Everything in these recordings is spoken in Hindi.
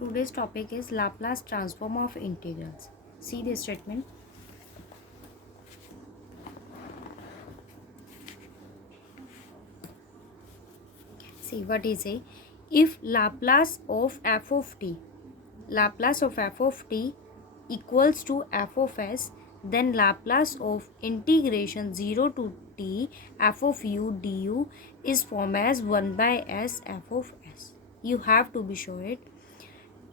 Today's topic is Laplace transform of integrals. See the statement. See what is it? If Laplace of f of t equals to f of s, then Laplace of integration 0 to t f of u du is formed as 1 by s f of s. You have to be sure it.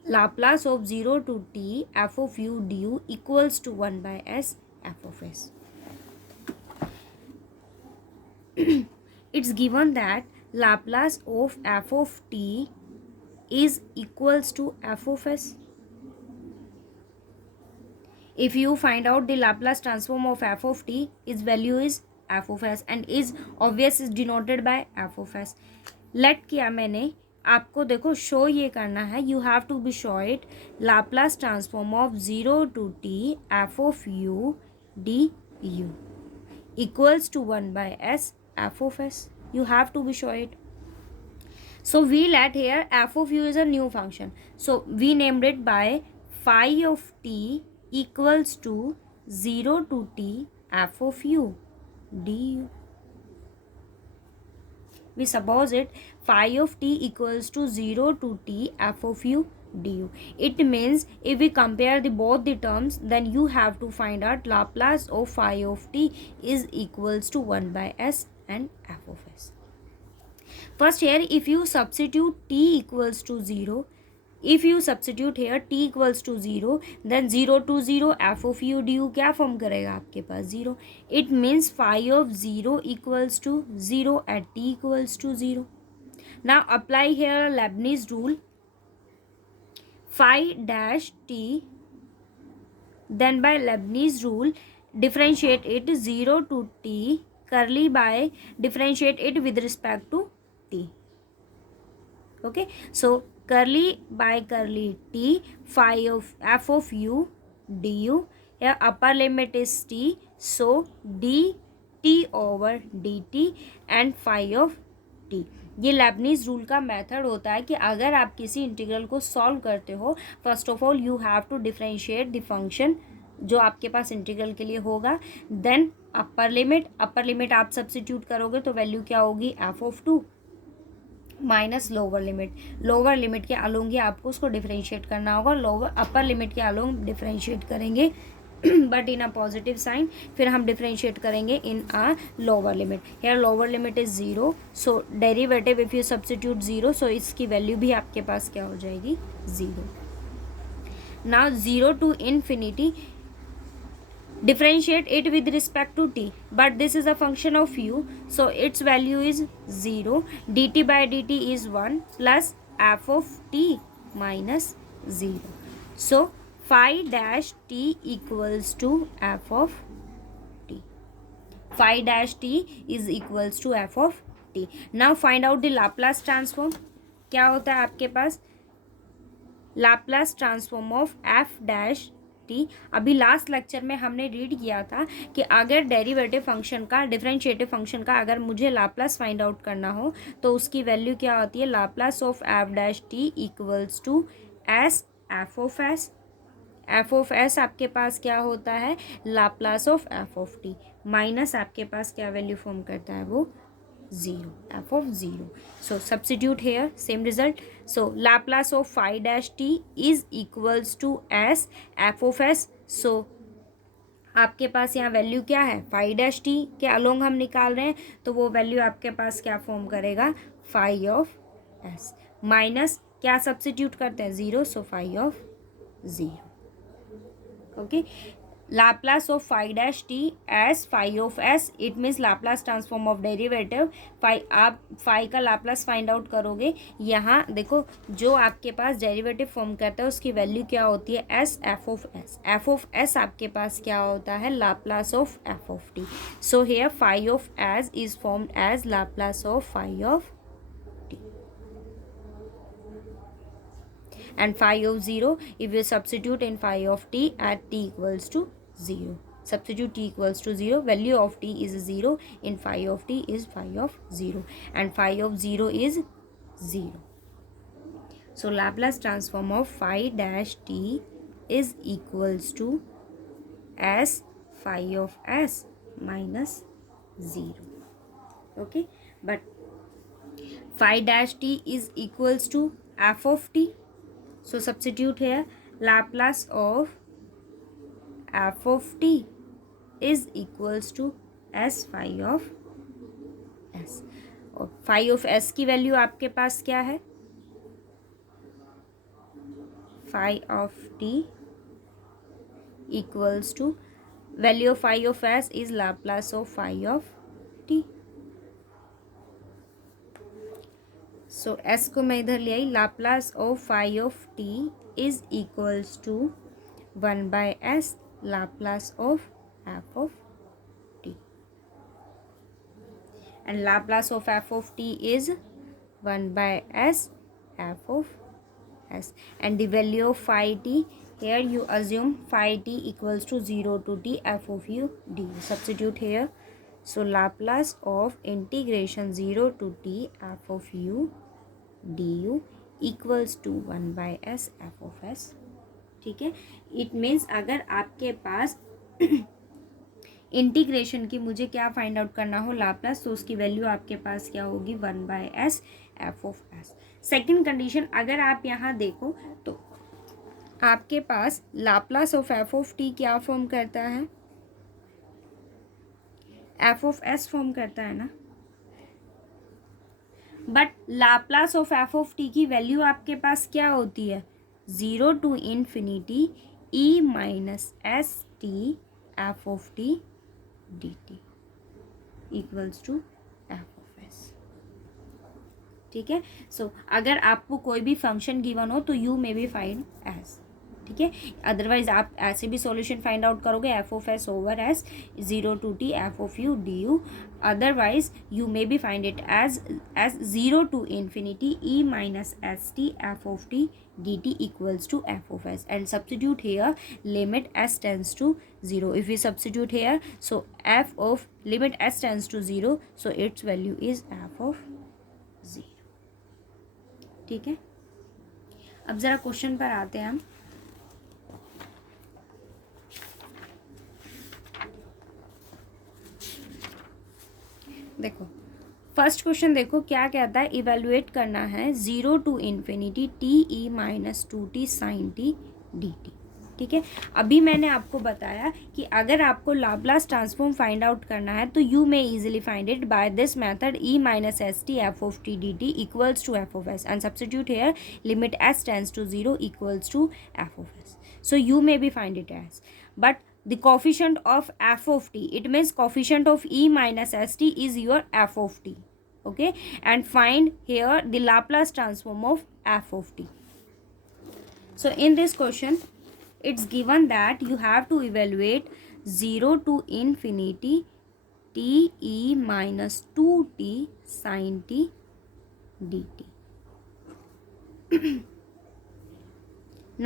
Laplace of 0 to t f of u du equals to 1 by s f of s. It's given that Laplace of f of t is equals to f of s. If you find out the Laplace transform of f of t, its value is f of s and is obvious is denoted by f of s. Let किया मैंने, आपको देखो शो ये करना है. You have to be show it. Laplace transform of 0 to t f of u du equals to 1 by s f of s. You have to be show it. So we let here f of u is a new function. So we named it by phi of t equals to 0 to t f of u du. We suppose it phi of t equals to 0 to t f of u du. It means if we compare the both the terms, then you have to find out Laplace of phi of t is equals to 1 by s and f of s. First here if you substitute t equals to 0, if you substitute here t equals to 0, then 0 to 0 f of u du क्या फॉर्म करेगा आपके पास 0. It means phi of 0 equals to 0 at t equals to 0. Now apply here Leibniz rule. Phi dash t, then by Leibniz rule differentiate it 0 to t, curly by differentiate it with respect to t. Okay, so curly by curly t phi of f of u du. Here upper limit is t, so dt over dt and phi of t. ये लेबनीज रूल का मेथड होता है कि अगर आप किसी इंटीग्रल को सॉल्व करते हो, first of all you have to differentiate the function जो आपके पास इंटीग्रल के लिए होगा. देन अपर लिमिट आप सब्स्टिट्यूट करोगे तो वैल्यू क्या होगी f of two minus lower limit के अलोंग ही आपको उसको डिफरेंशिएट करना होगा. अपर लिमिट के अलोंग डिफरेंशिएट करेंगे but in a positive sign. फिर हम डिफरेंशिएट करेंगे in a lower limit. Here lower limit is 0, so derivative if you substitute 0, so इसकी वैल्यू भी आपके पास क्या हो जाएगी 0. Now 0 to infinity differentiate it with respect to t, but this is a function of u, so its value is 0. dt by dt is 1 plus f of t minus 0. So phi dash t equals to f of t. Phi dash t is equals to f of t. Now find out the Laplace transform. क्या होता है आपके पास Laplace transform of f dash T. अभी लास्ट लेक्चर में हमने रीड किया था कि अगर डेरिवेटिव फंक्शन का डिफरेंशिएटिव फंक्शन का अगर मुझे लाप्लास फाइंड आउट करना हो तो उसकी वैल्यू क्या होती है. Laplace of F dash T equals to S F of S. F of S आपके पास क्या होता है Laplace of F of T minus आपके पास क्या वैल्यू फॉर्म करता है वो 0, f of 0. So substitute here same result. So Laplace of phi dash t is equals to s f of s. So आपके पास यहाँ वैल्यू क्या है phi dash t के अलोंग हम निकाल रहे हैं तो वो वैल्यू आपके पास क्या फॉर्म करेगा phi of s माइनस क्या सब्स्टिट्यूट करते हैं 0, सो phi of 0. Okay, Laplace of phi dash t as phi of s, it means Laplace transform of derivative. phi आप phi का Laplace फाइंड आउट करोगे. यहाँ देखो जो आपके पास डेरिवेटिव फॉर्म करता है उसकी वैल्यू क्या होती है s f of s. f of s आपके पास क्या होता है Laplace of f of t. So here phi of s is formed as Laplace of phi of t. And phi of 0 if you substitute in phi of t at t equals to 0. Substitute t equals to 0, value of t is 0, in phi of t is phi of 0 and phi of 0 is 0. So Laplace transform of phi dash t is equals to s phi of s minus 0. Okay, but phi dash t is equals to f of t. So substitute here Laplace of f of t is equals to s phi of s. और phi of s की वैल्यू आपके पास क्या है? phi of t equals to value of phi of s is Laplace of phi of t. So s को मैं इधर ले आई. Laplace of phi of t is equals to 1 by s Laplace of f of t. And Laplace of f of t is 1 by s f of s. And the value of phi t, here you assume phi t equals to 0 to t f of u du. Substitute here. So Laplace of integration 0 to t f of u du equals to 1 by s f of s. ठीक है. इट मीन्स अगर आपके पास इंटीग्रेशन की मुझे क्या फाइंड आउट करना हो लाप्लास, तो उसकी वैल्यू आपके पास क्या होगी 1 by s F of s. Second condition अगर आप यहाँ देखो तो आपके पास Laplace of F of t क्या फॉर्म करता है? एफ ऑफ एस फॉर्म करता है ना. But Laplace of F of t की वैल्यू आपके पास क्या होती है? 0 to infinity E minus S T F of T D T equals to F of s. ठीक है. सो अगर आपको कोई भी फंक्शन गिवन हो तो you may be find as. ठीक है. अदरवाइज आप ऐसे भी सॉल्यूशन फाइंड आउट करोगे F of S over S 0 to T F of U D U. Otherwise you may be find it as 0 to infinity E minus S T F of T dt equals to f of s. And substitute here limit s tends to 0. If we substitute here, so f of limit s tends to 0, so its value is f of 0. ठीक है. अब जरा क्वेश्चन पर आते हैं हम. देखो फर्स्ट क्वेश्चन देखो क्या कहता है. इवेलुएट करना है 0 to infinity T E minus 2t sine T D T. ठीक है. अभी मैंने आपको बताया कि अगर आपको लाप्लास ट्रांसफॉर्म फाइंड आउट करना है तो you may easily find it by this method E minus S T F of T D T equals to F of S. And substitute here limit S tends to 0 equals to F of S. So you may be find it as but the coefficient of f of t, it means coefficient of e minus st is your f of t. Okay, and find here the Laplace transform of f of t. So in this question it's given that you have to evaluate 0 to infinity t e minus 2t sin t dt.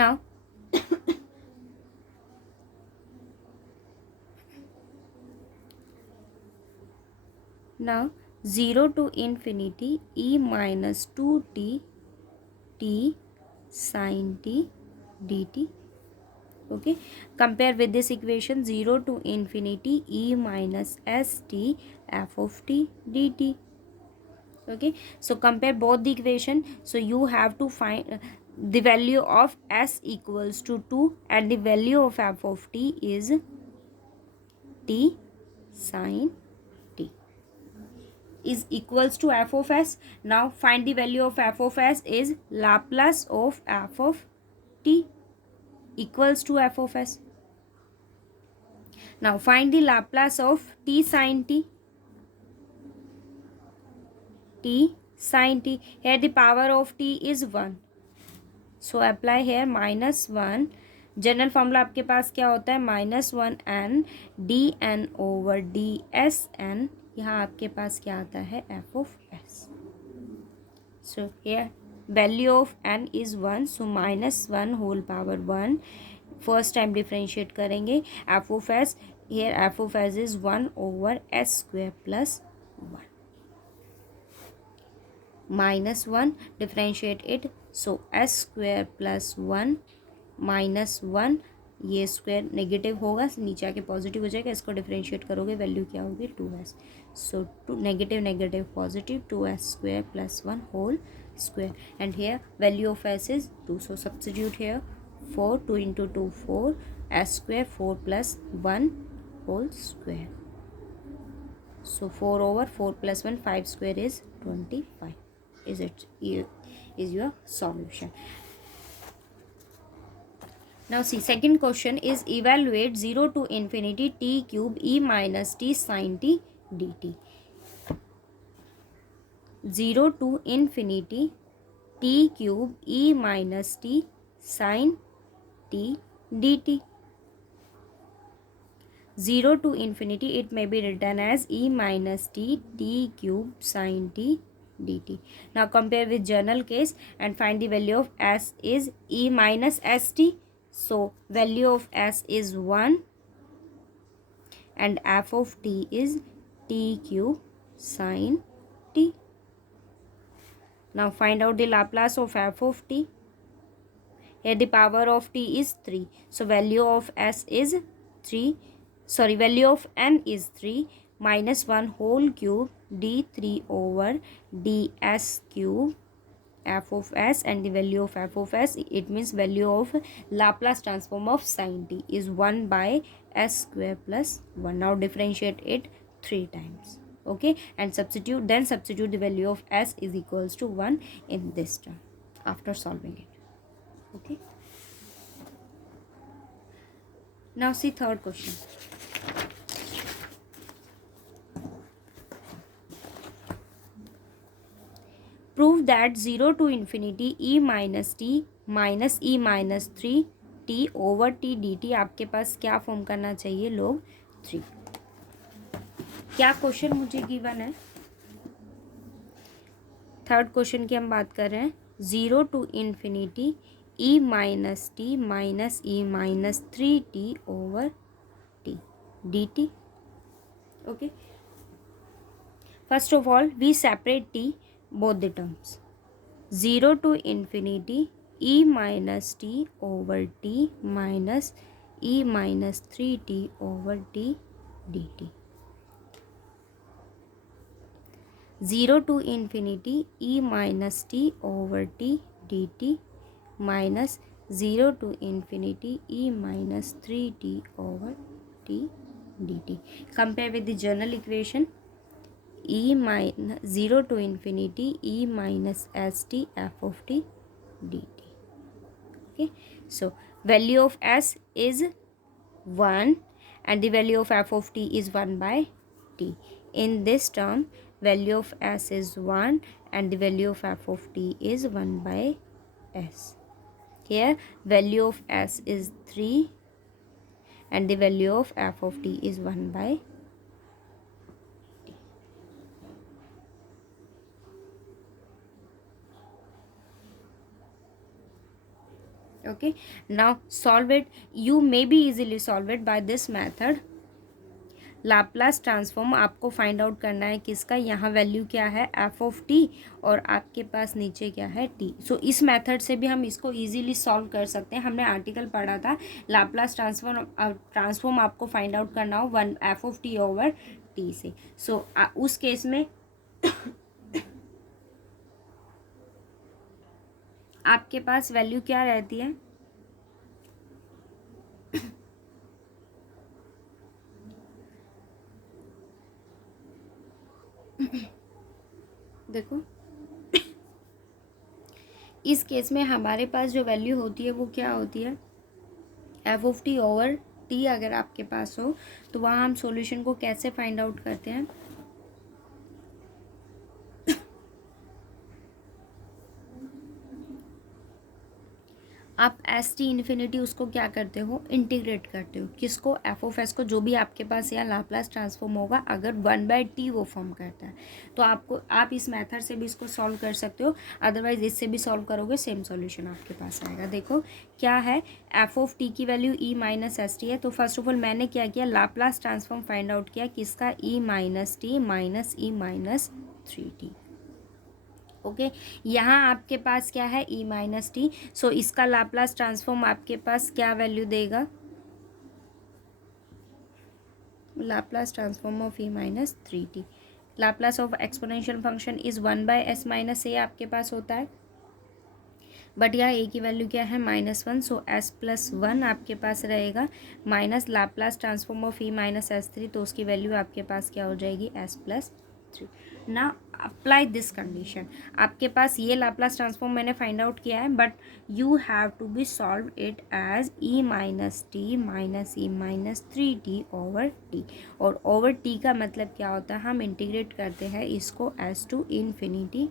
Now now 0 to infinity e minus 2t t sin t dt. Okay, compare with this equation 0 to infinity e minus st f of t dt. Okay, so compare both the equation. So you have to find the value of s equals to 2 and the value of f of t is t sin is equals to f of s. Now find the value of f of s is Laplace of f of t equals to f of s. Now find the Laplace of t sin t. T sin t, here the power of t is 1, so apply here minus 1. General formula आपके पास क्या होता है? -1n dn over dsn. यहाँ आपके पास क्या आता है? f of s. So here value of n is 1, so -1 whole power 1. First time differentiate करेंगे f of s. Here f of s is 1 over s square plus 1. -1 differentiate it so s square plus 1 minus 1, ये स्क्वायर नेगेटिव होगा, नीचे आके पॉजिटिव हो जाएगा, इसको डिफ्रेंशिएट करोगे वैल्यू क्या होगी 2s. So two negative negative positive 2s square plus 1 whole square, and here value of s is 2, so substitute here 4, 2 into 2 4, s square 4 plus 1 whole square, so 4 over 4 plus 1, 5 square is 25, is your solution. Now see, second question is evaluate 0 to infinity t cube e minus t sin t dt. 0 to infinity t cube e minus t sin t dt. 0 to infinity, it may be written as e minus t cube sin t dt. Now compare with general case and find the value of s is e minus st. So value of s is 1 and f of t is t cube sin t. Now find out the Laplace of f of t. Here the power of t is 3. So value of s is 3. Sorry, value of n is 3 minus 1 whole cube d3 over ds cube f of s, and the value of f of s, it means value of Laplace transform of sin t is 1 by s square plus 1. Now differentiate it 3 times. Okay, and substitute the value of s is equals to 1 in this term after solving it. Okay, now see third question. Prove that 0 to infinity e minus t minus e minus 3 t over t dt आपके पास क्या फॉर्म करना चाहिए लोग 3. क्या क्वेश्चन मुझे गिवन है? थर्ड क्वेश्चन की हम बात कर रहे हैं. 0 to infinity e minus T minus e minus 3t over t dt. Okay, first of all we separate t both the terms. 0 to infinity e minus t over t minus e minus 3t over t dt. 0 to infinity e minus t over t dt minus 0 to infinity e minus 3t over t dt. Compare with the general equation e minus 0 to infinity e minus st f of t dt. Okay, so value of s is 1 and the value of f of t is 1 by t. In this term value of s is 1 and the value of f of t is 1 by s. Here value of s is 3 and the value of f of t is 1 by t. Okay, now solve it. You may be easily solve it by this method. Laplace transform आपको फाइंड आउट करना है किसका, यहाँ वैल्यू क्या है एफ ऑफ टी और आपके पास नीचे क्या है टी. सो इस मेथड से भी हम इसको इजीली सॉल्व कर सकते हैं. हमने आर्टिकल पढ़ा था लाप्लास ट्रांसफॉर्म आपको फाइंड आउट करना हो 1 F of T over T से. सो उस केस में आपके पास वैल्यू क्या रहती है, देखो इस केस में हमारे पास जो वैल्यू होती है वो क्या होती है f of T over T. अगर आपके पास हो तो वहाँ हम सॉल्यूशन को कैसे फाइंड आउट करते हैं, आप एस टी इन्फिनिटी उसको क्या करते हो इंटीग्रेट करते हो किसको एफ ऑफ एस को, जो भी आपके पास यहाँ लाप्लास ट्रांसफॉर्म होगा अगर 1 बाय टी वो फॉर्म करता है तो आप इस मेथड से भी इसको सॉल्व कर सकते हो. अदरवाइज इससे भी सॉल्व करोगे सेम सॉल्यूशन आपके पास आएगा. देखो क्या है एफ ऑफ टी की वैल्यू ई माइनस एस टी है. तो फर्स्ट ऑफ ऑल मैंने क्या किया लाप्लास ट्रांसफॉर्म फाइंड आउट किया किसका ई minus T minus E minus 3t. Okay, यहाँ आपके पास क्या है e माइनस टी, सो इसका लाप्लास ट्रांसफॉर्म आपके पास क्या वैल्यू देगा, Laplace transform of e minus 3t। Laplace of exponential function is 1/s minus a आपके पास होता है, बट यहाँ ए की वैल्यू क्या है -1, सो s+1 आपके पास रहेगा minus Laplace transform of e minus s3, तो उसकी वैल्यू आपके पास क्या हो जाएगी s+3। ना अप्लाई दिस कंडीशन, आपके पास ये लाप्लास ट्रांसफॉर्म मैंने फाइंड आउट किया है, but you have to be solve it as e minus T minus e minus 3t over T, और ओवर टी का मतलब क्या होता है, हम इंटीग्रेट करते हैं इसको s टू इन्फिनिटी।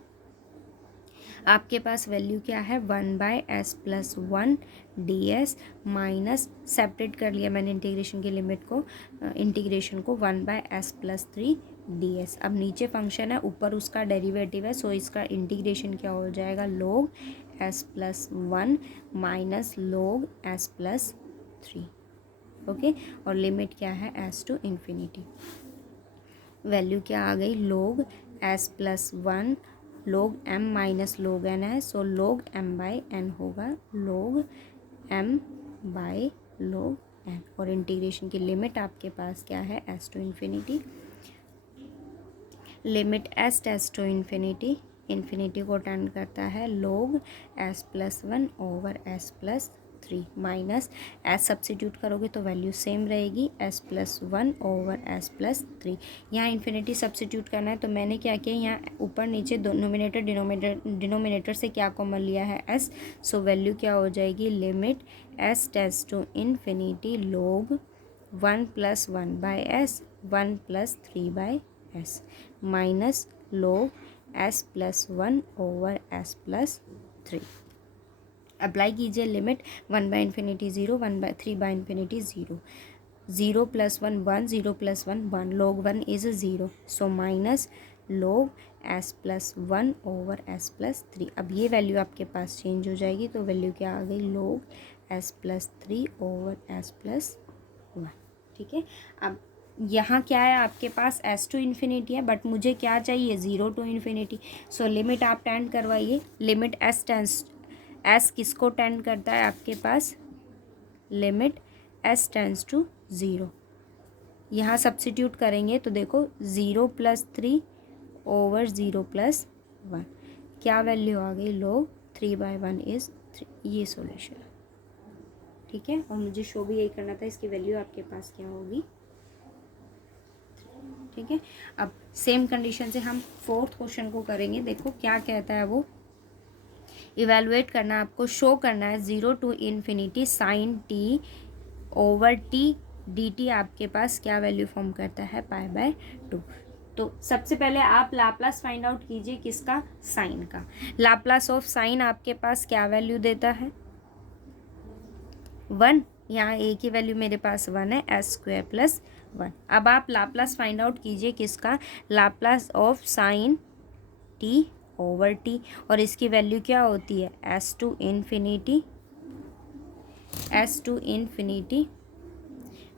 आपके पास वैल्यू क्या है 1/s+1 ds माइनस, सेपरेट कर लिया मैंने इंटीग्रेशन की लिमिट को, इंटीग्रेशन को 1/s+3 ds। अब नीचे फंक्शन है, ऊपर उसका डेरिवेटिव है, सो इसका इंटीग्रेशन क्या हो जाएगा log s+1 minus log s+3। Okay, और लिमिट क्या है s टू इन्फिनिटी, वैल्यू क्या आ गई log s+1 log m minus log n है, सो log m/n होगा log m/log n, और इंटीग्रेशन की लिमिट आपके पास क्या है s to infinity, limit s tends to infinity, infinity को टेंड करता है log s+1 over s+3 minus s substitute करोगे तो वैल्यू सेम रहेगी s+1 ओवर s+3। यहाँ इन्फिनिटी सब्सिट्यूट करना है, तो मैंने क्या किया, यहाँ ऊपर नीचे नोमिनेटर डिनोमिनेटर से क्या कॉमन लिया है s, सो वैल्यू क्या हो जाएगी limit s tends to infinity log 1 + 1/s 1 + 3/s minus log s+1 over s+3। Apply कीजिए limit 1/∞ 0 1/3/∞ 0, 0 + 1 1 0 + 1 1, log 1 is 0, so minus log s+1 over s+3। अब ये वैल्यू आपके पास चेंज हो जाएगी, तो वैल्यू क्या आ गई log s+3 ओवर s+1। ठीक है, अब यहाँ क्या है आपके पास s टू इन्फिनिटी है, बट मुझे क्या चाहिए 0 टू इन्फिनिटी, सो लिमिट आप टेंड करवाइए, लिमिट s किसको टेंड करता है आपके पास, लिमिट s टेंड्स टू 0, यहाँ सब्सिट्यूट करेंगे तो देखो 0 + 3 ओवर 0 + 1, क्या वैल्यू आ गई log 3/1 इज 3, ये सॉल्यूशन है। ठीक है, और मुझे शो भी यही करना था, इसकी वैल्यू आपके पास क्या होगी। ठीक है, अब सेम कंडीशन से हम 4th क्वेश्चन को करेंगे, देखो क्या कहता है वो, इवेलुएट करना है आपको, शो करना है 0 to infinity sine T over T D T आपके पास क्या वैल्यू फॉर्म करता है π/2। तो सबसे पहले आप लाप्लास फाइंड आउट कीजिए किसका, साइन का। लाप्लास ऑफ साइन आपके पास क्या वैल्यू देता है 1, यहाँ ए की वैल्यू मेरे पास 1 है, s² + 1। अब आप लाप्लास फाइंड आउट कीजिए किसका, Laplace of sine T over T, और इसकी वैल्यू क्या होती है s to infinity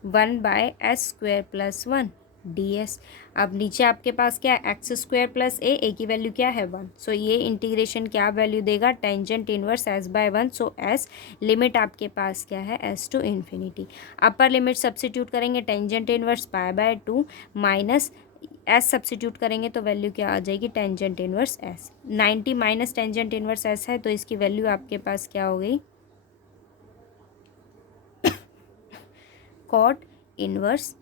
1/s² + 1 ds। अब नीचे आपके पास क्या है x² + a की वैल्यू क्या है 1, सो ये इंटीग्रेशन क्या वैल्यू देगा tangent inverse s/1, so s limit आपके पास क्या है s to infinity. Upper limit substitute करेंगे tangent inverse π/2 minus s substitute करेंगे तो वैल्यू क्या आ जाएगी tangent inverse s, 90 minus tangent inverse s है, तो इसकी वैल्यू आपके पास क्या हो गई कॉट इनवर्स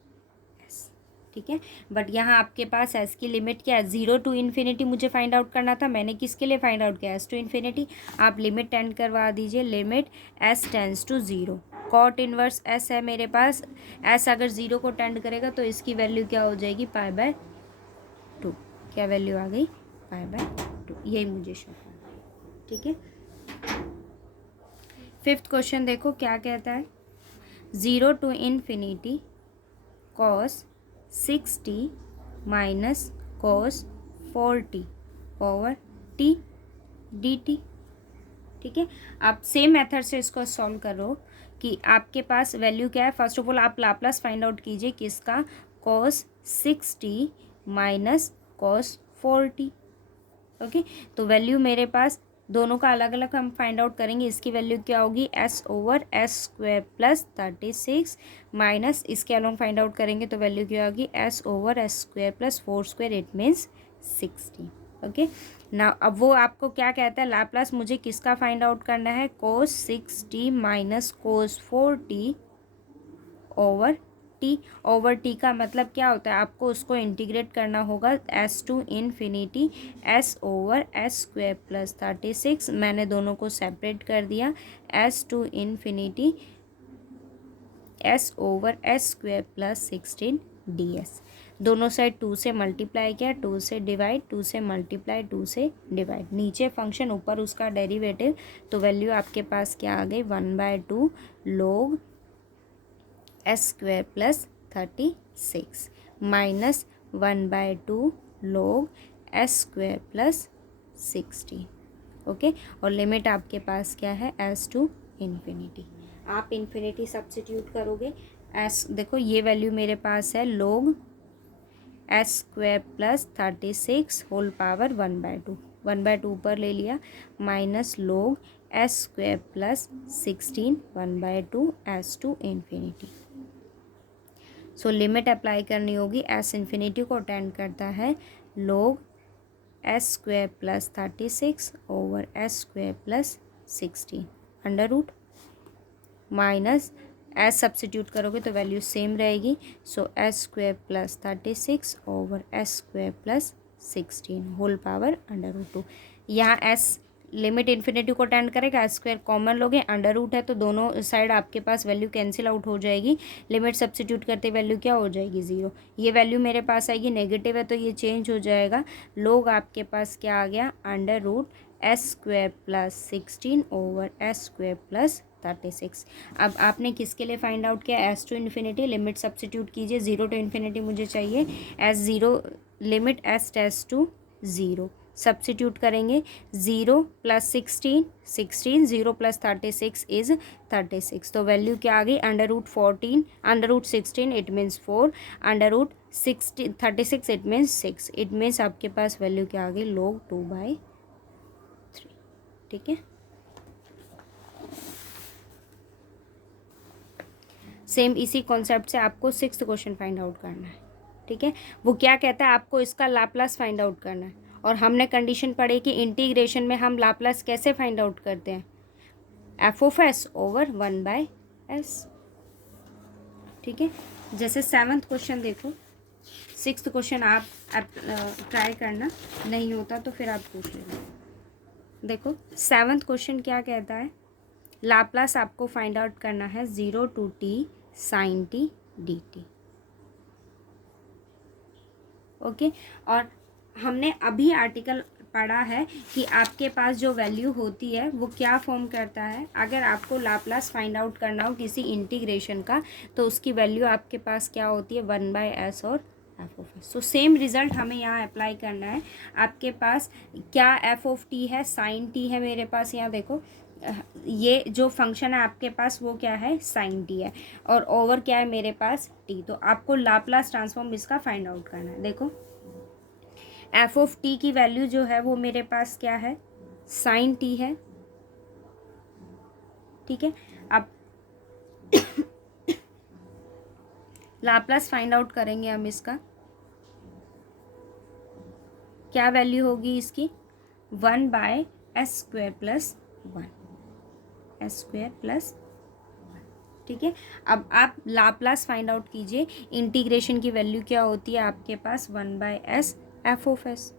s। ठीक है, बट यहाँ आपके पास s की लिमिट क्या है 0 टू इन्फिनिटी मुझे फाइंड आउट करना था, मैंने किसके लिए फाइंड आउट किया s टू इन्फिनिटी। आप लिमिट टेंड करवा दीजिए, limit s tends to 0, cot inverse s है मेरे पास, s अगर 0 को टेंड करेगा तो इसकी वैल्यू क्या हो जाएगी π/2, क्या वैल्यू आ गई π/2, यही मुझे शो करना है। ठीक है, 5th क्वेश्चन देखो क्या कहता है, 0 to infinity cos 6t minus cos 4t over t dt। ठीक है, आप सेम मेथड से इसको सॉल्व करो कि आपके पास वैल्यू क्या है। फर्स्ट ऑफ ऑल आप लाप्लास फाइंड आउट कीजिए किसका, cos 6t minus cos 4t। Okay, तो वैल्यू मेरे पास दोनों का अलग अलग हम फाइंड आउट करेंगे। इसकी वैल्यू क्या होगी, S over s square plus 36 minus इसके अलॉन्ग फाइंड आउट करेंगे तो वैल्यू क्या होगी, S over s square plus 4 square, it means 60। Okay, ना अब वो आपको क्या कहता है, लाप्लास मुझे किसका फाइंड आउट करना है, कोस 60 minus cos 4t over T. Over T का मतलब क्या होता है, आपको उसको इंटीग्रेट करना होगा s to infinity s over s square plus 36, मैंने दोनों को सेपरेट कर दिया, s to infinity s over s square plus 16 d s. दोनों साइड 2 से मल्टीप्लाई किया, 2 से डिवाइड, 2 से मल्टीप्लाई, 2 से डिवाइड, नीचे फंक्शन ऊपर उसका डेरिवेटिव, तो वैल्यू आपके पास क्या आ गई, 1/2 log s square plus 36 minus 1/2 log s square plus 60। Okay, और लिमिट आपके पास क्या है, एस टू इन्फिनिटी। आप इन्फिनिटी सब्स्टिट्यूट करोगे, एस देखो ये वैल्यू मेरे पास है log s square plus 36 whole power 1/2, 1/2 ऊपर ले लिया, minus log s square plus 16 1/2 s to infinity. So limit apply करनी होगी, एस इन्फिनिटी को टेंड करता है, log s square plus 36 over s square plus 16 under root, minus s substitute करोगे तो वैल्यू सेम रहेगी, so s square plus 36 over s square plus 16 whole power under root 2। यहाँ एस लिमिट इन्फिनिटी को टेंड करेगा, एस स्क्वायर कॉमन लोगे, अंडर रूट है तो दोनों साइड आपके पास वैल्यू कैंसिल आउट हो जाएगी, लिमिट सब्स्टिट्यूट करते वैल्यू क्या हो जाएगी, 0। ये वैल्यू मेरे पास आएगी नेगेटिव है तो ये चेंज हो जाएगा, लोग आपके पास क्या आ गया, under root s square plus 16 over s square plus 36। अब आपने किसके लिए फाइंड आउट किया, s to infinity, limit substitute कीजिए, 0 टू इन्फिनिटी मुझे चाहिए, s 0 limit s tends to 0 substitute करेंगे, 0 प्लस 16 16, 0 प्लस 36 इज 36, तो वैल्यू क्या आ गई, under root 14 under root 16 it means 4, under root 16 36 it means 6, it means आपके पास वैल्यू क्या आ गई, log 2/3। ठीक है, सेम इसी कॉन्सेप्ट से आपको 6th क्वेश्चन फाइंड आउट करना है। ठीक है, वो क्या कहता है, आपको इसका लाप्लास फाइंड आउट करना है, और हमने कंडीशन पढ़ी कि इंटीग्रेशन में हम लाप्लास कैसे फाइंड आउट करते हैं, F of S over 1/s। ठीक है, जैसे 7th क्वेश्चन देखो, 6th क्वेश्चन आप ट्राई करना, नहीं होता तो फिर आप पूछ लेना। देखो 7th क्वेश्चन क्या कहता है, लाप्लास आपको फाइंड आउट करना है 0 to t sine T D t. Okay, और हमने अभी आर्टिकल पढ़ा है कि आपके पास जो वैल्यू होती है वो क्या फॉर्म करता है, अगर आपको लाप्लास फाइंड आउट करना हो किसी इंटीग्रेशन का तो उसकी वैल्यू आपके पास क्या होती है, 1/s और f of S. So same result हमें यहाँ अप्लाई करना है। आपके पास क्या एफ ऑफ टी है, साइन टी है मेरे पास, यहाँ देखो ये जो फंक्शन है आपके पास वो क्या है, साइन टी है, और ओवर क्या है मेरे पास टी, तो आपको लाप्लास ट्रांसफॉर्म इसका फाइंड आउट करना है। देखो एफ ऑफ टी की वैल्यू जो है वो मेरे पास क्या है, साइन टी है। ठीक है, अब लाप्लास फाइंड आउट करेंगे हम इसका, क्या वैल्यू होगी इसकी, 1/s square plus 1, S square plus. ठीक है, अब आप लाप्लास फाइंड आउट कीजिए, इंटीग्रेशन की वैल्यू क्या होती है आपके पास, 1/s एफ ऑफ एस।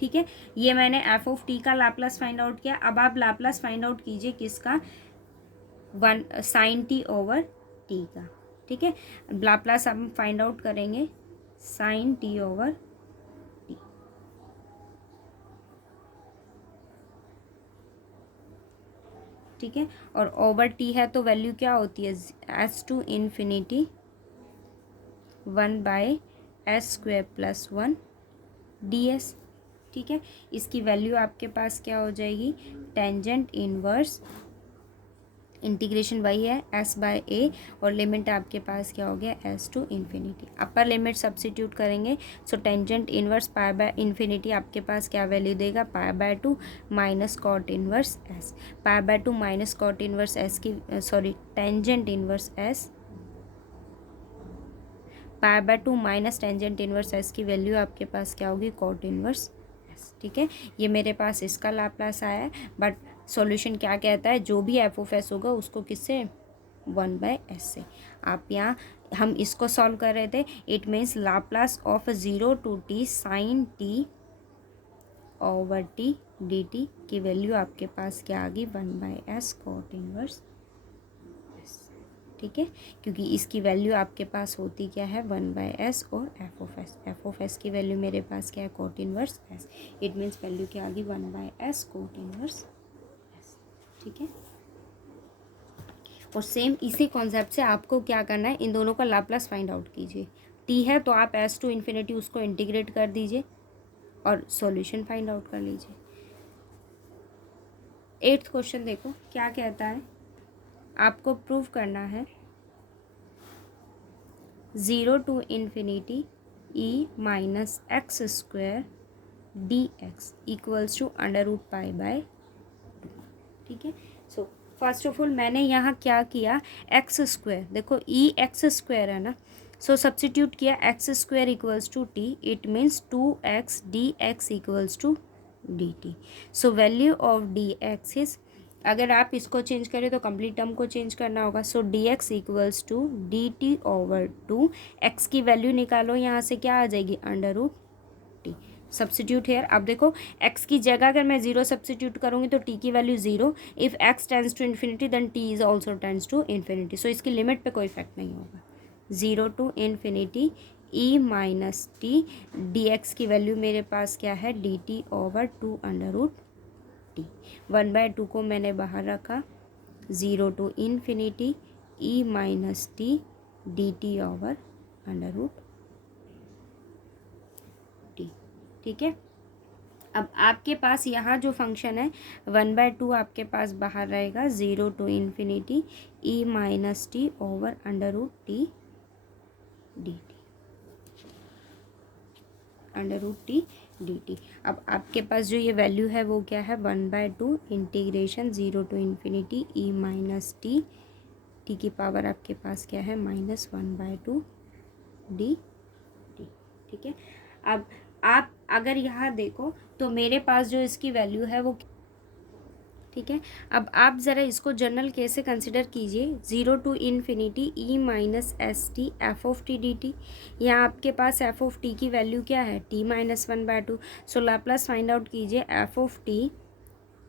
ठीक है, ये मैंने एफ ऑफ टी का लाप्लास फाइंड आउट किया, अब आप लाप्लास फाइंड आउट कीजिए किसका, 1 साइन टी ओवर टी का। ठीक है, लाप्लास हम फाइंड आउट करेंगे साइन टी ओवर टी। ठीक है, और ओवर टी है तो वैल्यू क्या होती है, s to infinity 1/s square plus 1 ds। ठीक है, इसकी वैल्यू आपके पास क्या हो जाएगी, टेंजेंट इनवर्स इंटीग्रेशन वही है एस बाय ए, और लिमिट आपके पास क्या हो गया s to infinity. Upper limit substitute करेंगे, so tangent inverse pi by infinity आपके पास क्या वैल्यू देगा, pi by 2 minus cot inverse s. Pi by 2 minus cot inverse s की sorry tangent inverse s, pi by 2 minus tangent inverse s की वैल्यू आपके पास क्या होगी, कॉट इनवर्स एस। ठीक है, ये मेरे पास इसका लाप्लास आया है, बट सॉल्यूशन क्या कहता है, जो भी एफ ऑफ एस होगा उसको किससे, 1/s से। आप यहाँ हम इसको सॉल्व कर रहे थे, it means Laplace of 0 to t sine T over T D t की वैल्यू आपके पास क्या आ गई, 1/s कॉट इनवर्स एस। ठीक है, क्योंकि इसकी वैल्यू आपके पास होती क्या है, 1/s और f of S. F of s की वैल्यू मेरे पास क्या है, cot inverse s. It means value क्या आ गई, 1/s कॉट इनवर्स एस। ठीक है, और सेम इसी कॉन्सेप्ट से आपको क्या करना है, इन दोनों का लाप्लास फाइंड आउट कीजिए। टी है तो आप एस टू इन्फिनिटी उसको इंटीग्रेट कर दीजिए और सॉल्यूशन फाइंड आउट कर लीजिए। 8th क्वेश्चन देखो क्या कहता है, आपको प्रूव करना है 0 to infinity E minus x square d x equals to under root pi by 2। ठीक है, सो फर्स्ट ऑफ ऑल मैंने यहाँ क्या किया, एक्स स्क्वायर, देखो ई एक्स स्क्वायर है ना, सो सब्सिट्यूट किया x square equals to t, it means 2x d x equals to d t. So value of d x is, अगर आप इसको चेंज करें तो कंप्लीट टर्म को चेंज करना होगा, so d x equals to d t over 2, x की वैल्यू निकालो, यहाँ से क्या आ जाएगी, under root t. Substitute here, अब देखो x की जगह अगर मैं 0 सब्सिट्यूट करूँगी तो t की value 0, if x tends to infinity then t is also tends to infinity, so इसकी लिमिट पे कोई इफेक्ट नहीं होगा। 0 to infinity e minus t d x की वैल्यू मेरे पास क्या है, d t over 2 under root t. 1/2 को मैंने बाहर रखा, 0 to infinity e minus t D t over under root t. ठीक है, अब आपके पास यहाँ जो फंक्शन है 1/2 आपके पास बाहर रहेगा, 0 to infinity E minus t over under root t D t, under root t D t. अब आपके पास जो ये वैल्यू है वो क्या है, 1/2 integration 0 to infinity E minus T, T की पावर आपके पास क्या है, -1/2 डी टी। ठीक है, अब आप अगर यहाँ देखो तो मेरे पास जो इसकी वैल्यू है वो, ठीक है, अब आप ज़रा इसको जनरल केस से कंसिडर कीजिए, 0 to infinity E minus S T F of T D T. यहाँ आपके पास एफ ऑफ टी की वैल्यू क्या है, t -1/2, सो लाप्लास फाइंड आउट कीजिए, एफ ऑफ टी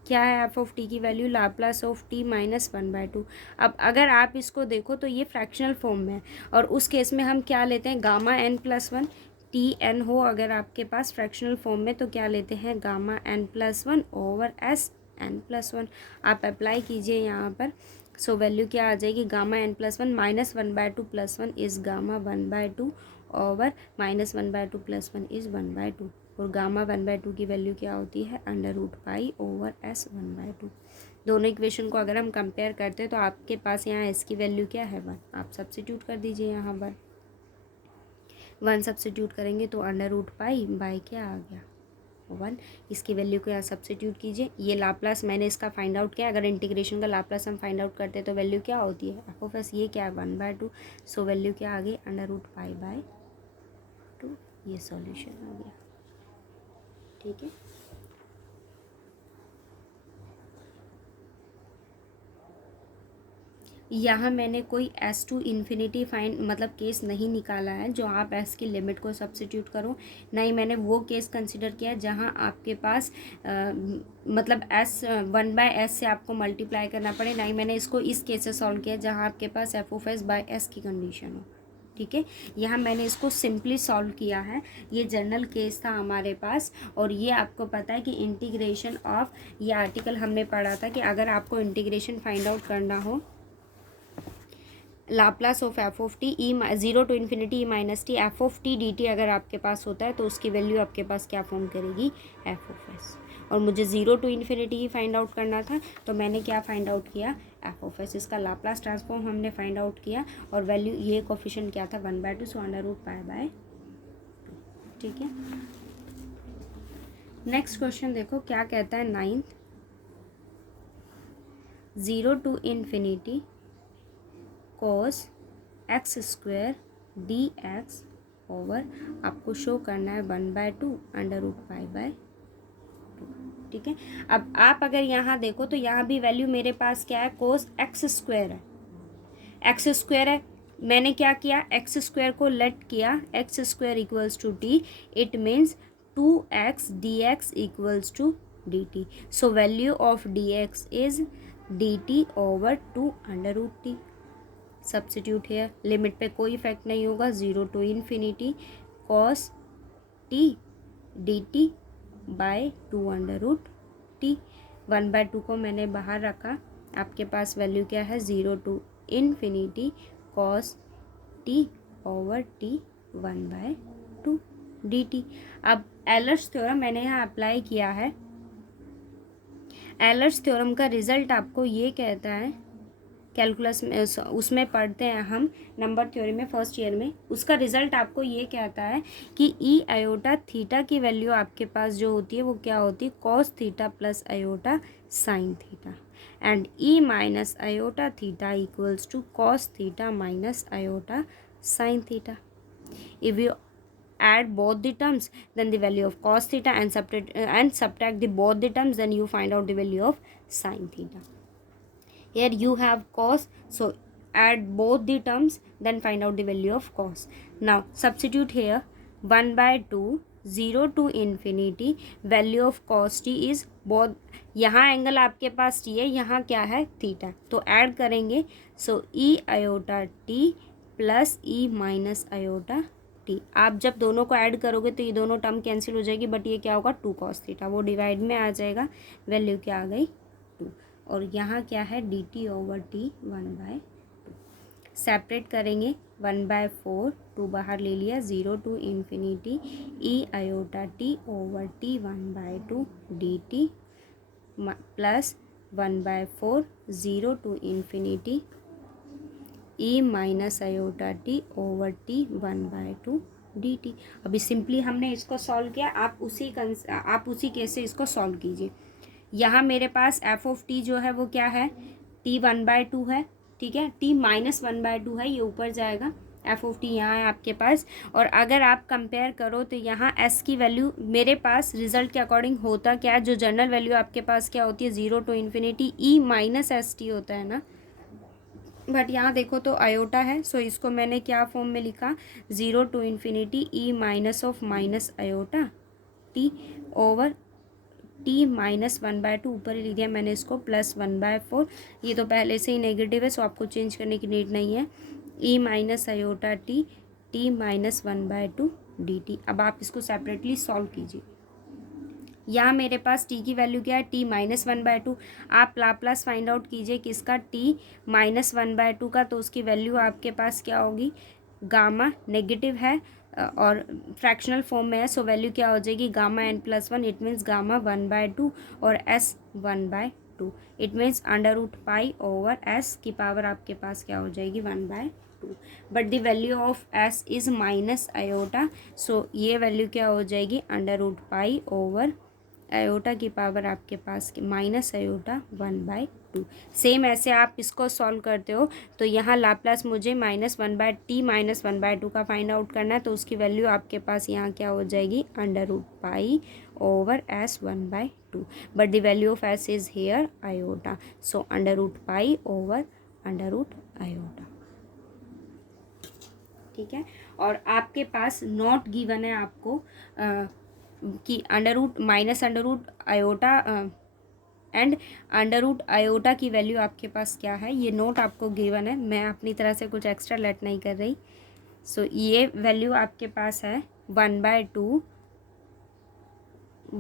क्या है, एफ ऑफ टी की वैल्यू लाप्लास ऑफ t -1/2। अब अगर आप इसको देखो तो ये फ्रैक्शनल फॉर्म में है, और उस केस में हम क्या लेते हैं, गामा n+1, टी एन हो अगर आपके पास फ्रैक्शनल फॉर्म में तो क्या लेते हैं, gamma n+1 over S n+1। आप अप्लाई कीजिए यहाँ पर, सो वैल्यू क्या आ जाएगी, gamma n+1 -1/2 + 1 is gamma 1/2 over -1/2 + 1 is 1/2, और गामा 1/2 की वैल्यू क्या होती है, under root pi over s 1/2। दोनों इक्वेशन को अगर हम कंपेयर करते हैं तो आपके पास यहाँ एस की वैल्यू क्या है, 1, आप सब्सिट्यूट कर दीजिए यहाँ पर, 1 सब्सिट्यूट करेंगे तो अंडर रूट पाई बाई क्या आ गया, 1। इसकी वैल्यू को यहाँ सब्सिट्यूट कीजिए, ये लाप्लास मैंने इसका फाइंड आउट किया, अगर इंटीग्रेशन का लाप्लास हम फाइंड आउट करते हैं तो वैल्यू क्या होती है, एफ ऑफ एस, ये क्या है 1/2, सो वैल्यू क्या आ गई, अंडर रूट पाई बाय 2, ये सॉल्यूशन आ गया। ठीक है, यहाँ मैंने कोई एस टू इन्फिनिटी फाइंड मतलब केस नहीं निकाला है जो आप एस की लिमिट को सब्सिट्यूट करो, नहीं मैंने वो केस कंसिडर किया जहाँ आपके पास मतलब एस 1/s से आपको मल्टीप्लाई करना पड़े, नहीं मैंने इसको इस केस से सॉल्व किया जहाँ आपके पास f of s by s की कंडीशन हो। ठीक है, यहाँ मैंने इसको सिंपली सॉल्व किया है, ये जनरल केस था हमारे पास, और ये आपको पता है कि इंटीग्रेशन ऑफ, ये आर्टिकल हमने पढ़ा था कि अगर आपको इंटीग्रेशन फाइंड आउट करना हो, Laplace of F of T E 0 to infinity E minus T F of T D T अगर आपके पास होता है तो उसकी वैल्यू आपके पास क्या फॉर्म करेगी, एफ ऑफ एस। और मुझे 0 टू इन्फिनिटी ही फाइंड आउट करना था, तो मैंने क्या फाइंड आउट किया, एफ ऑफ एस। इसका लाप्लास ट्रांसफॉर्म हमने फाइंड आउट किया और वैल्यू ये कोफिशिएंट क्या था 1/2, सो √π/2। ठीक है, नेक्स्ट क्वेश्चन देखो क्या कहता है 9th, 0 to infinity cos x² dx over आपको शो करना है 1/2 √π/2। ठीक है, अब आप अगर यहाँ देखो तो यहाँ भी वैल्यू मेरे पास क्या है, cos x² है, x² है। मैंने क्या किया, x² को लेट किया, x² equals to t, it means 2x dx equals to dt। So value of dx is dt over 2 √t। Substitute है, लिमिट पे कोई इफेक्ट नहीं होगा, 0 to infinity cos t dt by 2 √t। 1/2 को मैंने बाहर रखा, आपके पास वैल्यू क्या है, 0 to infinity cos t over t 1/2 dt। अब एलर्स थ्योरम मैंने यहाँ अप्लाई किया है। एलर्स थ्योरम का रिजल्ट आपको ये कहता है, कैलकुलस में उसमें पढ़ते हैं हम नंबर थ्योरी में फर्स्ट ईयर में, उसका रिजल्ट आपको ये कहता है कि ई आयोटा थीटा की वैल्यू आपके पास जो होती है वो क्या होती है, cos theta plus iota sine theta, and e minus iota theta equals to cos theta minus iota sine theta. If you add both the terms then the value of cos theta and subtract the both the terms, then you find out the value of sin theta. Here you have cos, so add both the terms then find out the value of cos. Now substitute here 1/2 0 to infinity, value of cos t is both, यहाँ एंगल आपके पास t है, यहाँ क्या है थीटा, तो ऐड करेंगे, सो e iota t plus e minus iota T. आप जब दोनों को ऐड करोगे तो ये दोनों टर्म कैंसिल हो जाएगी, बट ये क्या होगा 2 cos थीटा, वो डिवाइड में आ जाएगा, वैल्यू क्या आ गई 2, और यहाँ क्या है dt ओवर t 1/2। सेपरेट करेंगे 1/4, 2 बाहर ले लिया, 0 to infinity e iota t over t 1/2 dt plus 1/4 0 to infinity E minus iota t over t 1/2 dt। अभी सिंपली हमने इसको सॉल्व किया, आप उसी केस से इसको सॉल्व कीजिए। यहाँ मेरे पास एफ ऑफ टी जो है वो क्या है, t 1/2 है, ठीक है, t माइनस 1/2 है, ये ऊपर जाएगा, एफ ऑफ टी यहाँ है आपके पास। और अगर आप कंपेयर करो तो यहाँ s की वैल्यू मेरे पास रिजल्ट के अकॉर्डिंग होता क्या है, जो जनरल वैल्यू आपके पास क्या होती है, 0 to infinity E minus S t होता है ना, बट यहाँ देखो तो आयोटा है, सो इसको मैंने क्या फॉर्म में लिखा, 0 to infinity E minus of minus iota t over t minus 1/2, ऊपर ही लिख दिया मैंने इसको, प्लस 1/4, ये तो पहले से ही नेगेटिव है, सो आपको चेंज करने की नीड नहीं है, e minus iota t minus 1/2 dt। अब आप इसको सेपरेटली सॉल्व कीजिए। यहाँ मेरे पास t की वैल्यू क्या है, t माइनस 1/2, आप लाप्लास फाइंड आउट कीजिए किसका, t माइनस 1/2 का, तो उसकी वैल्यू आपके पास क्या होगी, गामा नेगेटिव है और फ्रैक्शनल फॉर्म में है, सो वैल्यू क्या हो जाएगी, gamma n plus 1, it means gamma 1/2 और s 1/2, it means √π over s की पावर आपके पास क्या हो जाएगी 1/2, but the value of s is minus iota, so ये वैल्यू क्या हो जाएगी √π ओवर आयोटा की पावर आपके पास माइनस आयोटा 1/2। सेम ऐसे आप इसको सॉल्व करते हो तो यहाँ लाप्लास मुझे -1/t माइनस 1/2 का फाइंड आउट करना है, तो उसकी वैल्यू आपके पास यहाँ क्या हो जाएगी √π over s 1/2, but the value of s is here iota, so √π over √iota. ठीक है, और आपके पास नॉट गिवन है आपको कि under root iota and under iota की वैल्यू आपके पास क्या है, ये नोट आपको गिवन है, मैं अपनी तरह से कुछ एक्स्ट्रा लेट नहीं कर रही। सो ये वैल्यू आपके पास है 1/2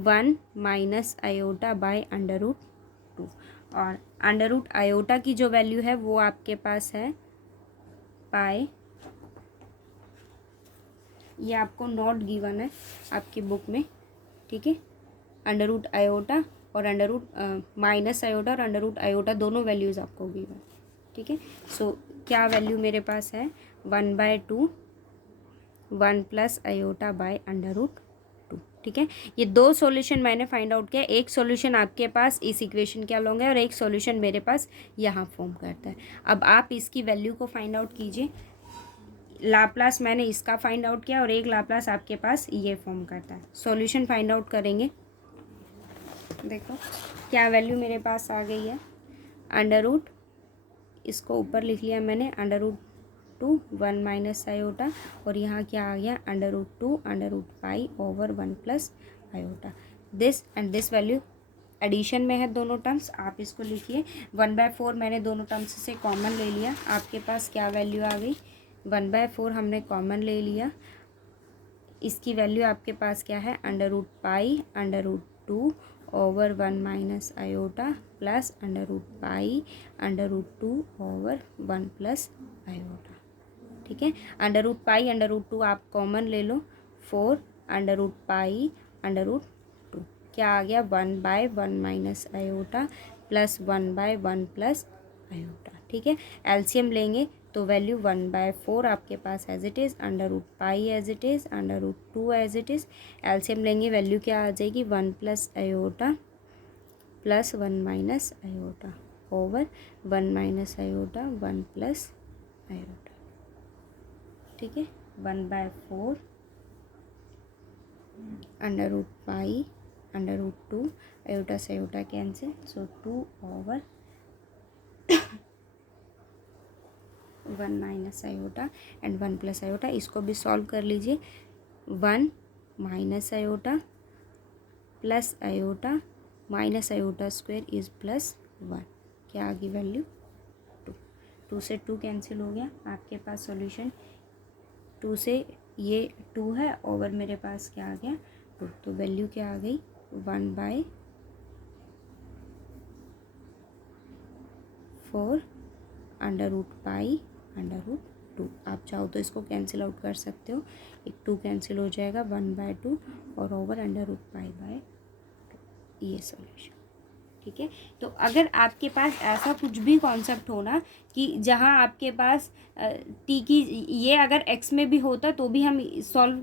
1 माइनस आयोटा बाय √2, और अंडर आयोटा की जो वैल्यू है वो आपके पास है पाई, ये आपको नोट गिवन है आपकी बुक में, ठीक है। अंडर रूट आयोटा और अंडर रूट माइनस आयोटा और अंडर रूट आयोटा दोनों वैल्यूज़ आपको गिवन, ठीक है। सो क्या वैल्यू मेरे पास है 1/2 1 plus iota by under root 2, ठीक है। ये दो सॉल्यूशन मैंने फाइंड आउट किया, एक सॉल्यूशन आपके पास इस इक्वेशन के अलॉन्ग है और एक सॉल्यूशन मेरे पास यहाँ फॉर्म करता है। अब आप इसकी वैल्यू को फाइंड आउट कीजिए। लाप्लास मैंने इसका फाइंड आउट किया और एक लाप्लास आपके पास ये फॉर्म करता है। सॉल्यूशन फाइंड आउट करेंगे, देखो क्या वैल्यू मेरे पास आ गई है, अंडर रूट, इसको ऊपर लिख लिया मैंने, अंडर रूट 2 1 माइनस आयोटा और यहाँ क्या आ गया under root 2 under root pi over 1 plus iota. This and this value addition में है दोनों टर्म्स, आप इसको लिखिए 1/4 मैंने दोनों टर्म्स से कॉमन ले लिया। आपके पास क्या वैल्यू आ गई 1/4 हमने कॉमन ले लिया, इसकी वैल्यू आपके पास क्या है under root pi under root 2 over 1 minus iota plus under root pi under root 2 over 1 plus iota, ठीक है। Under root pi under root 2 आप कॉमन ले लो, 4 under root pi under root 2 क्या आ गया 1/1 minus iota plus 1/1 plus iota, ठीक है। एलसीएम लेंगे तो वैल्यू 1/4 आपके पास as it is, under root pi as it is, under root 2 as it is. LCM लेंगे वैल्यू क्या आ जाएगी 1 plus iota plus 1 minus iota over 1 minus iota 1 plus iota, ठीक है। 1/4 under root pi under root 2 iota से iota cancel, so 2 over 1 minus iota and 1 plus iota. इसको भी सॉल्व कर लीजिए, 1 minus iota plus iota minus iota square is plus 1, क्या आ गई वैल्यू 2। 2 से 2 कैंसिल हो गया, आपके पास सॉल्यूशन 2 से ये 2 है ओवर मेरे पास क्या आ गया 2, तो वैल्यू क्या आ गई 1/4 under root pi under root 2। आप चाहो तो इसको कैंसिल आउट कर सकते हो, एक 2 कैंसिल हो जाएगा 1/2 और over under root pi by 2, ये सॉल्यूशन, ठीक है। तो अगर आपके पास ऐसा कुछ भी कॉन्सेप्ट हो ना कि जहाँ आपके पास टी की ये अगर एक्स में भी होता तो भी हम सॉल्व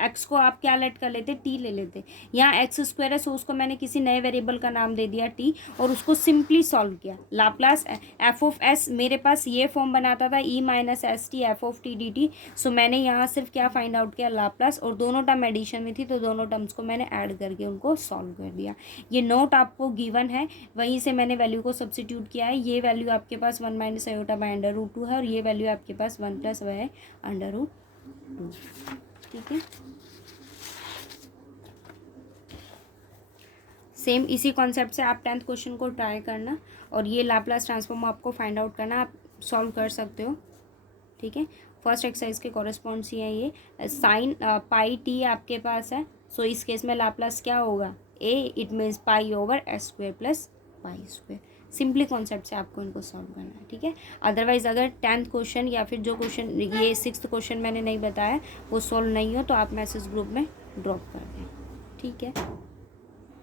एक्स को आप क्या लेट कर लेते टी ले लेते, यहाँ एक्स स्क्वायर है सो उसको मैंने किसी नए वेरिएबल का नाम दे दिया टी और उसको सिंपली सॉल्व किया। लाप्लास एफ ऑफ एस मेरे पास ये फॉर्म बनाता था e minus S T F of T D t, so मैंने यहाँ सिर्फ क्या फाइंड आउट किया लाप्लास और दोनों टर्म एडिशन में थी तो दोनों टर्म्स को मैंने ऐड करके उनको सॉल्व कर दिया। ये नोट आपको गिवन है, वहीं से मैंने वैल्यू को सब्स्टिट्यूट किया है। ये वैल्यू आपके पास 1 minus iota by under root 2 है और ये वैल्यू आपके पास 1 प्लस बाय अंडर रूट 2, ठीक है। सेम इसी कॉन्सेप्ट से आप 10th क्वेश्चन को ट्राई करना और ये लाप्लास ट्रांसफॉर्म आपको फाइंड आउट करना, आप सॉल्व कर सकते हो, ठीक है। फर्स्ट एक्सरसाइज के कॉरेस्पॉन्ड सी है ये, साइन पाई टी आपके पास है, सो इस केस में लाप्लास क्या होगा a, it means pi over s square plus pi square. Simply concept से आपको इनको सॉल्व करना है, ठीक है। अदरवाइज अगर 10th क्वेश्चन या फिर जो क्वेश्चन ये 6th क्वेश्चन मैंने नहीं बताया वो सॉल्व नहीं हो तो आप मैसेज ग्रुप में ड्रॉप कर दें, ठीक है।